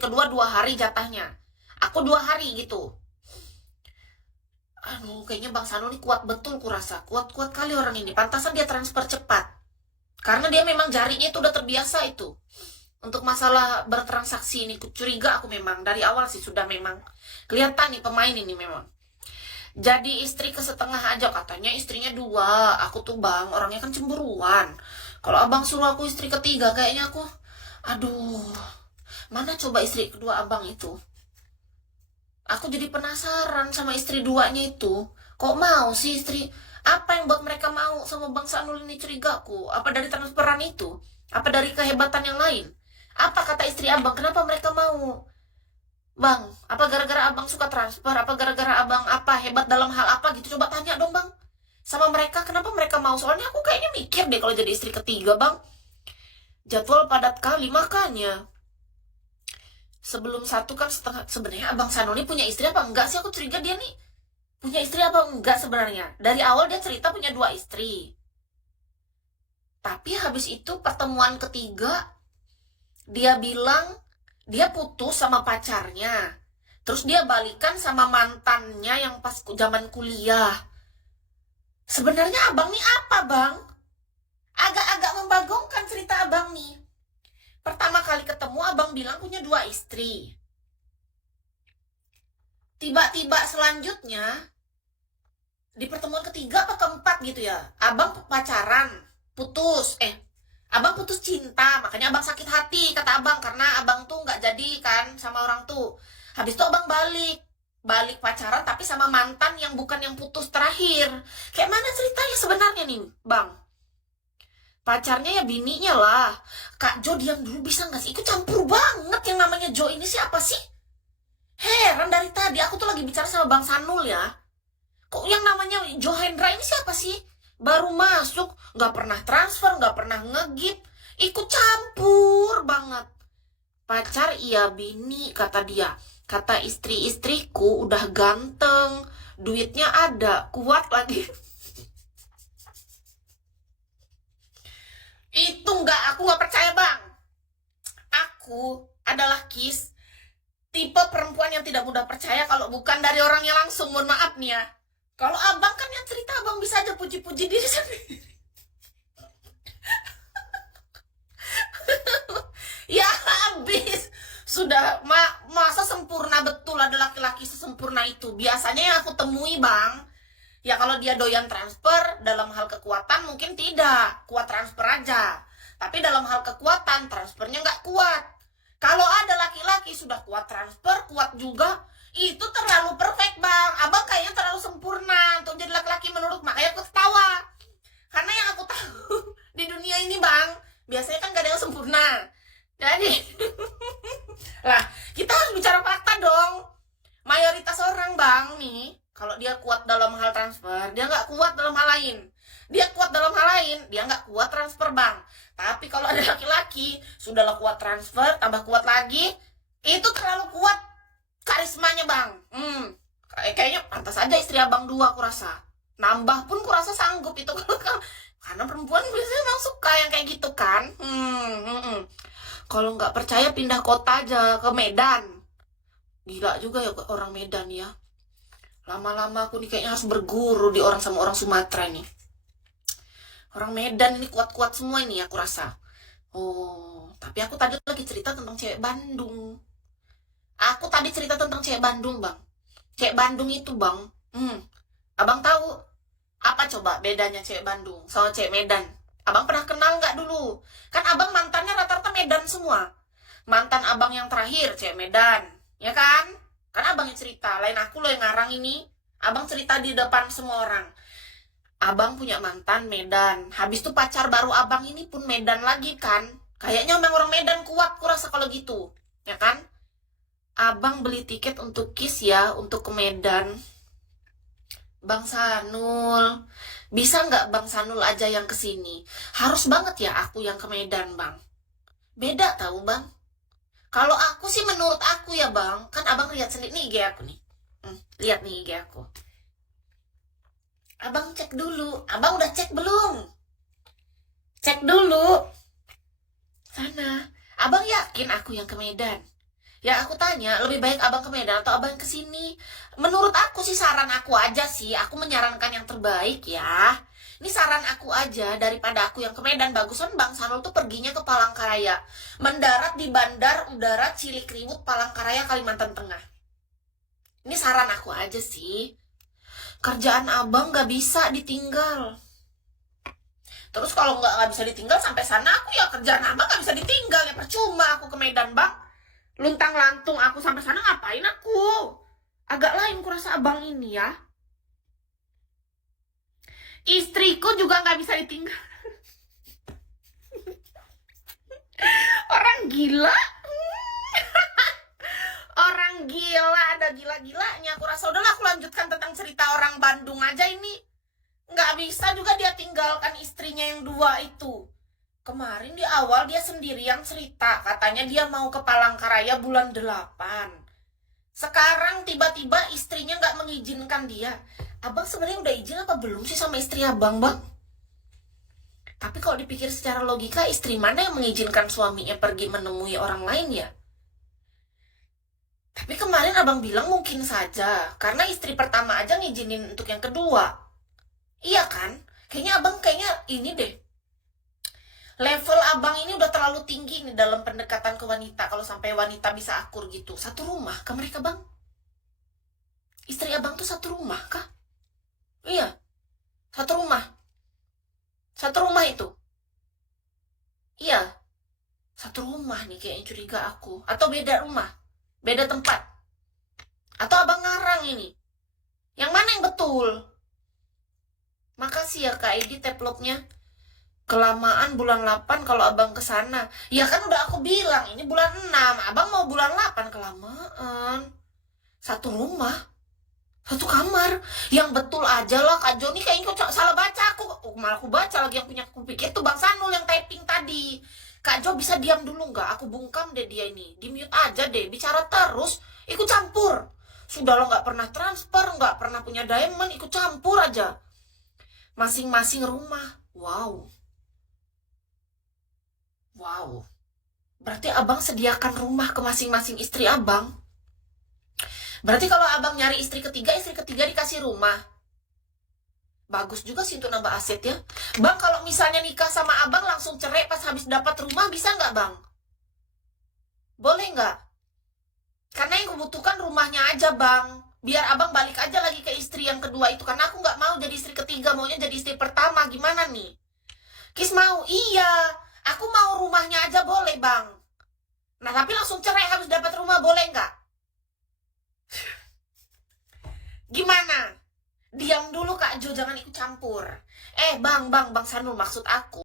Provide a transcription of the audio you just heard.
kedua 2 hari jatahnya. Aku 2 hari gitu. Aduh, kayaknya Bang Sano ini kuat betul kurasa. Kuat-kuat kali orang ini. Pantasan dia transfer cepat. Karena dia memang jarinya itu udah terbiasa itu. Untuk masalah bertransaksi ini, curiga aku memang. Dari awal sih sudah memang. Kelihatan nih pemain ini memang. Jadi istri kesetengah aja katanya istrinya 2. Aku tuh bang, orangnya kan cemburuan. Kalau abang suruh aku istri ketiga, kayaknya aku, aduh, mana coba istri kedua abang itu? Aku jadi penasaran sama istri duanya itu. Kok mau sih istri? Apa yang buat mereka mau sama Bang Sanul ini curigaku? Apa dari transferan itu? Apa dari kehebatan yang lain? Apa kata istri abang? Kenapa mereka mau? Bang, apa gara-gara abang suka transfer? Apa gara-gara abang apa hebat dalam hal apa gitu? Coba tanya dong bang. Sama mereka, kenapa mereka mau? Soalnya aku kayaknya mikir deh kalau jadi istri ketiga bang. Jadwal padat kali makanya. Sebelum satu kan setengah, sebenarnya abang Sanoni punya istri apa enggak sih? Aku curiga dia nih punya istri apa enggak sebenarnya. Dari awal dia cerita punya 2 istri. Tapi habis itu pertemuan ketiga, dia bilang dia putus sama pacarnya. Terus dia balikan sama mantannya yang pas zaman kuliah. Sebenarnya abang nih apa bang? Agak-agak membagongkan cerita abang nih. Pertama kali ketemu abang bilang punya 2 istri. Tiba-tiba selanjutnya di pertemuan ketiga apa keempat gitu ya, abang pacaran, putus, abang putus cinta, makanya abang sakit hati kata abang karena abang tuh nggak jadi kan sama orang tuh. Habis itu abang balik pacaran tapi sama mantan yang bukan yang putus terakhir. Kayak mana ceritanya sebenarnya nih bang? Pacarnya ya bininya lah. Kak Jo diam dulu bisa nggak sih? Ikut campur banget yang namanya Jo ini siapa sih? Heran dari tadi aku tuh lagi bicara sama Bang Sanul ya. Kok yang namanya Johendra ini siapa sih? Baru masuk, nggak pernah transfer, nggak pernah ngegip, ikut campur banget. Pacar iya bini, kata dia. Kata istri-istriku udah ganteng, duitnya ada, kuat lagi. Itu nggak, aku nggak percaya bang. Aku adalah tipe perempuan yang tidak mudah percaya kalau bukan dari orangnya langsung. Mohon maaf nih ya. Kalau abang kan yang cerita abang bisa aja puji-puji diri sendiri. Ya habis. Sudah masa sempurna betul ada laki-laki sesempurna itu. Biasanya yang aku temui bang, ya kalau dia doyan transfer dalam hal kekuatan mungkin tidak. Kuat transfer aja. Tapi dalam hal kekuatan transfernya nggak kuat. Kalau ada laki-laki sudah kuat transfer, kuat juga, itu terlalu perfect bang. Abang kayaknya terlalu sempurna untuk jadi laki-laki menurut, makanya aku ketawa. Karena yang aku tahu di dunia ini bang, biasanya kan gak ada yang sempurna. Jadi lah kita harus bicara fakta dong. Mayoritas orang bang nih, kalau dia kuat dalam hal transfer, dia nggak kuat dalam hal lain. Dia kuat dalam hal lain, dia nggak kuat transfer bang. Tapi kalau ada laki-laki, sudahlah kuat transfer, tambah kuat lagi, itu terlalu kuat karismanya bang. Kayaknya pantas aja istri abang 2 aku rasa. Nambah pun kurasa sanggup itu karena perempuan biasanya memang suka yang kayak gitu kan. Kalau nggak percaya pindah kota aja ke Medan. Gila juga ya orang Medan ya. Lama-lama aku nih kayaknya harus berguru di orang sama orang Sumatera nih. Orang Medan ini kuat-kuat semua ini aku rasa. Oh, tapi aku tadi lagi cerita tentang cewek Bandung. Aku tadi cerita tentang cewek Bandung, Bang. Cewek Bandung itu, Bang. Abang tahu apa coba bedanya cewek Bandung sama cewek Medan? Abang pernah kenal nggak dulu? Kan abang mantannya rata-rata Medan semua. Mantan abang yang terakhir cewek Medan, ya kan? Kan abang yang cerita, lain aku loh yang ngarang ini. Abang cerita di depan semua orang. Abang punya mantan Medan. Habis itu pacar baru abang ini pun Medan lagi kan. Kayaknya memang orang Medan kuat, kurasa kalau gitu. Ya kan? Abang beli tiket untuk KIS ya, untuk ke Medan. Bang Sanul, bisa nggak Bang Sanul aja yang kesini? Harus banget ya aku yang ke Medan, Bang. Beda tahu, Bang. Kalau aku sih menurut aku ya, Bang. Kan abang lihat sendiri nih IG aku nih. Lihat nih IG aku. Abang cek dulu. Abang udah cek belum? Cek dulu. Sana. Abang yakin aku yang ke Medan? Ya aku tanya, lebih baik abang ke Medan atau abang ke sini? Menurut aku sih saran aku aja sih, aku menyarankan yang terbaik ya. Ini saran aku aja, daripada aku yang ke Medan, bagusan Bang Sanul tuh perginya ke Palangkaraya. Mendarat di Bandar Udara Cilikriwut, Palangkaraya, Kalimantan Tengah. Ini saran aku aja sih. Kerjaan abang gak bisa ditinggal. Terus kalau nggak bisa ditinggal sampai sana, aku ya kerjaan abang nggak bisa ditinggal. Ya percuma aku ke Medan, Bang. Luntang lantung aku sampai sana ngapain aku? Agak lain kurasa abang ini ya. Istriku juga nggak bisa ditinggal. Orang gila. Orang gila, ada gila-gilanya. Aku rasa udahlah aku lanjutkan tentang cerita orang Bandung aja ini. Nggak bisa juga dia tinggalkan istrinya yang dua itu. Kemarin di awal dia sendiri yang cerita. Katanya dia mau ke Palangkaraya bulan 8. Sekarang tiba-tiba istrinya nggak mengizinkan dia. Abang sebenarnya udah izin apa belum sih sama istri abang, Bang? Tapi kalau dipikir secara logika, istri mana yang mengizinkan suaminya pergi menemui orang lain ya? Tapi kemarin abang bilang mungkin saja, karena istri pertama aja ngizinin untuk yang kedua. Iya kan? Kayaknya abang ini deh. Level abang ini udah terlalu tinggi nih dalam pendekatan ke wanita. Kalau sampai wanita bisa akur gitu. Satu rumah kah mereka, Bang? Istri abang tuh satu rumah kah? Iya, satu rumah. Satu rumah itu. Iya, satu rumah nih kayaknya curiga aku. Atau beda rumah, beda tempat. Atau abang ngarang ini. Yang mana yang betul? Makasih ya Kak Edi teplopnya. Kelamaan bulan 8 kalau abang kesana. Ya kan udah aku bilang ini bulan 6. Abang mau bulan 8 kelamaan. Satu rumah, satu kamar. Yang betul aja lah Kak Joni, kayaknya kok salah baca aku. Malah aku baca lagi yang punya aku pikir tuh Bang Sanul yang typing tadi. Kak Jo bisa diam dulu nggak? Aku bungkam deh dia ini. Di mute aja deh, bicara terus. Ikut campur. Sudah lo nggak pernah transfer, nggak pernah punya diamond, ikut campur aja. Masing-masing rumah. Wow. Wow. Berarti abang sediakan rumah ke masing-masing istri abang. Berarti kalau abang nyari istri ketiga dikasih rumah. Bagus juga sih untuk nambah aset ya. Bang, kalau misalnya nikah sama abang langsung cerai pas habis dapat rumah, bisa nggak bang? Boleh nggak? Karena yang kubutuhkan rumahnya aja bang. Biar abang balik aja lagi ke istri yang kedua itu. Karena aku nggak mau jadi istri ketiga, maunya jadi istri pertama. Gimana nih? Kis mau? Iya. Aku mau rumahnya aja boleh bang. Nah tapi langsung cerai habis dapat rumah boleh nggak? Gimana? Diam dulu Kak Jo, jangan ikut campur. Bang Sanul maksud aku.